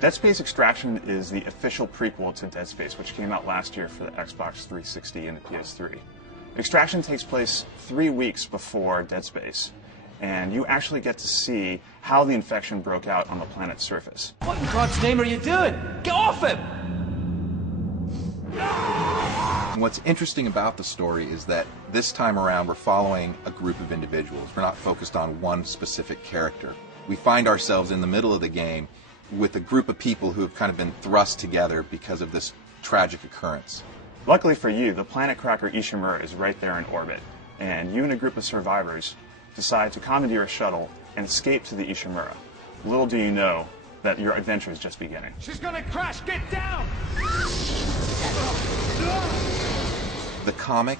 Dead Space Extraction is the official prequel to Dead Space, which came out last year for the Xbox 360 and the PS3. Extraction takes place 3 weeks before Dead Space, and you actually get to see how the infection broke out on the planet's surface. What in God's name are you doing? Get off him! What's interesting about the story is that this time around we're following a group of individuals. We're not focused on one specific character. We find ourselves in the middle of the game with a group of people who have kind of been thrust together because of this tragic occurrence. Luckily for you, the planet cracker Ishimura is right there in orbit, and you and a group of survivors decide to commandeer a shuttle and escape to the Ishimura. Little do you know that your adventure is just beginning. She's gonna crash! Get down! The comic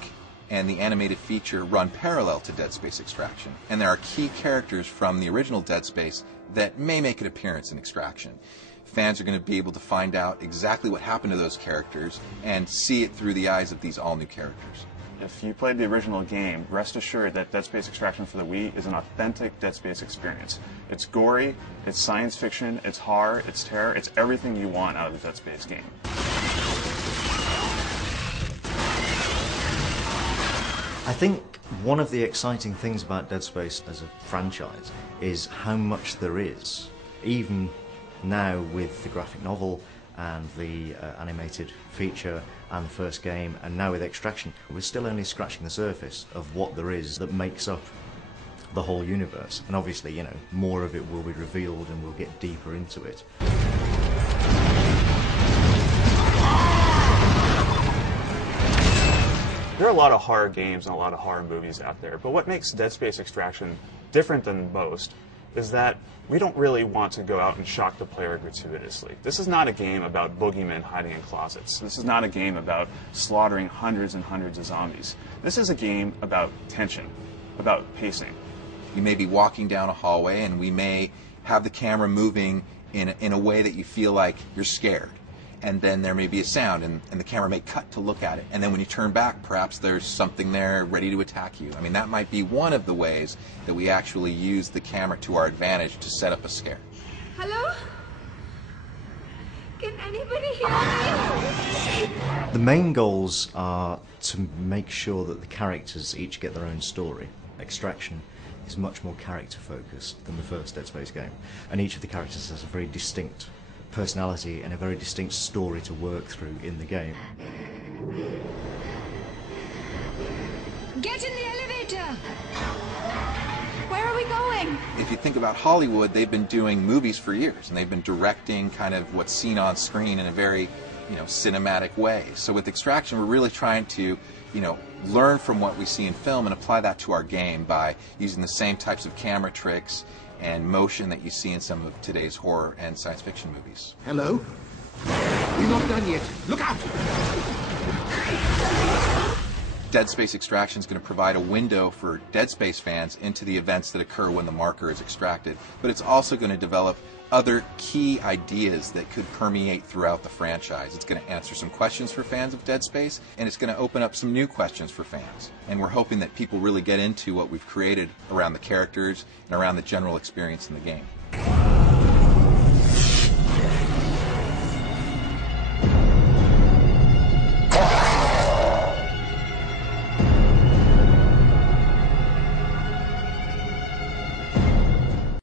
and the animated feature run parallel to Dead Space Extraction, and there are key characters from the original Dead Space that may make an appearance in Extraction. Fans are going to be able to find out exactly what happened to those characters and see it through the eyes of these all-new characters. If you played the original game, rest assured that Dead Space Extraction for the Wii is an authentic Dead Space experience. It's gory, it's science fiction, it's horror, it's terror, it's everything you want out of the Dead Space game. I think one of the exciting things about Dead Space as a franchise is how much there is. Even now with the graphic novel and the animated feature and the first game, and now with Extraction, we're still only scratching the surface of what there is that makes up the whole universe. And obviously, you know, more of it will be revealed and we'll get deeper into it. There are a lot of horror games and a lot of horror movies out there, but what makes Dead Space Extraction different than most is that we don't really want to go out and shock the player gratuitously. This is not a game about boogeymen hiding in closets. This is not a game about slaughtering hundreds and hundreds of zombies. This is a game about tension, about pacing. You may be walking down a hallway and we may have the camera moving in a way that you feel like you're scared. And then there may be a sound, and the camera may cut to look at it. And then when you turn back, perhaps there's something there ready to attack you. I mean, that might be one of the ways that we actually use the camera to our advantage to set up a scare. Hello? Can anybody hear me? The main goals are to make sure that the characters each get their own story. Extraction is much more character focused than the first Dead Space game, and each of the characters has a very distinct personality and a very distinct story to work through in the game. Get in the elevator! Where are we going? If you think about Hollywood, they've been doing movies for years, and they've been directing kind of what's seen on screen in a very, cinematic way. So with Extraction, we're really trying to, learn from what we see in film and apply that to our game by using the same types of camera tricks and motion that you see in some of today's horror and science fiction movies. Hello? We're not done yet. Look out! Dead Space Extraction is going to provide a window for Dead Space fans into the events that occur when the marker is extracted, but it's also going to develop other key ideas that could permeate throughout the franchise. It's going to answer some questions for fans of Dead Space, and it's going to open up some new questions for fans. And we're hoping that people really get into what we've created around the characters and around the general experience in the game.